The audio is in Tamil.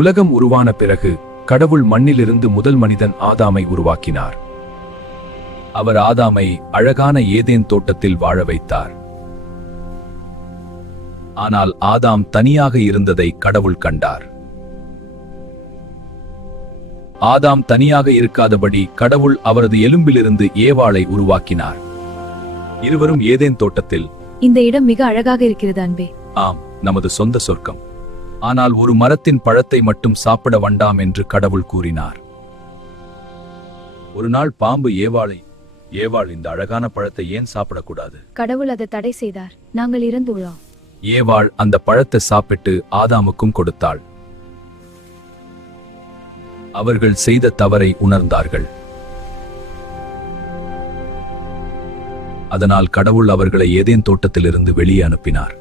உலகம் உருவான பிறகு கடவுள் மண்ணிலிருந்து முதல் மனிதன் ஆதாமை உருவாக்கினார். அவர் ஆதாமை அழகான ஏதேன் தோட்டத்தில் வாழ வைத்தார். ஆனால் ஆதாம் தனியாக இருந்ததை கடவுள் கண்டார். ஆதாம் தனியாக இருக்காதபடி கடவுள் அவரது எலும்பிலிருந்து ஏவாளை உருவாக்கினார். இருவரும் ஏதேன் தோட்டத்தில், இந்த இடம் மிக அழகாக இருக்கிறது அன்பே. ஆம், நமது சொந்த சொர்க்கம். ஆனால் ஒரு மரத்தின் பழத்தை மட்டும் சாப்பிட வேண்டாம் என்று கடவுள் கூறினார். ஒரு நாள் பாம்பு ஏவாள் இந்த அழகான பழத்தை ஏன் சாப்பிடக்கூடாது? கடவுள் அதை தடை செய்தார். நாங்கள் இறந்துள்ளோம். ஏவாள் அந்த பழத்தை சாப்பிட்டு ஆதாமுக்கும் கொடுத்தாள். அவர்கள் செய்த தவறை உணர்ந்தார்கள். அதனால் கடவுள் அவர்களை ஏதேன் தோட்டத்திலிருந்து வெளியே அனுப்பினார்.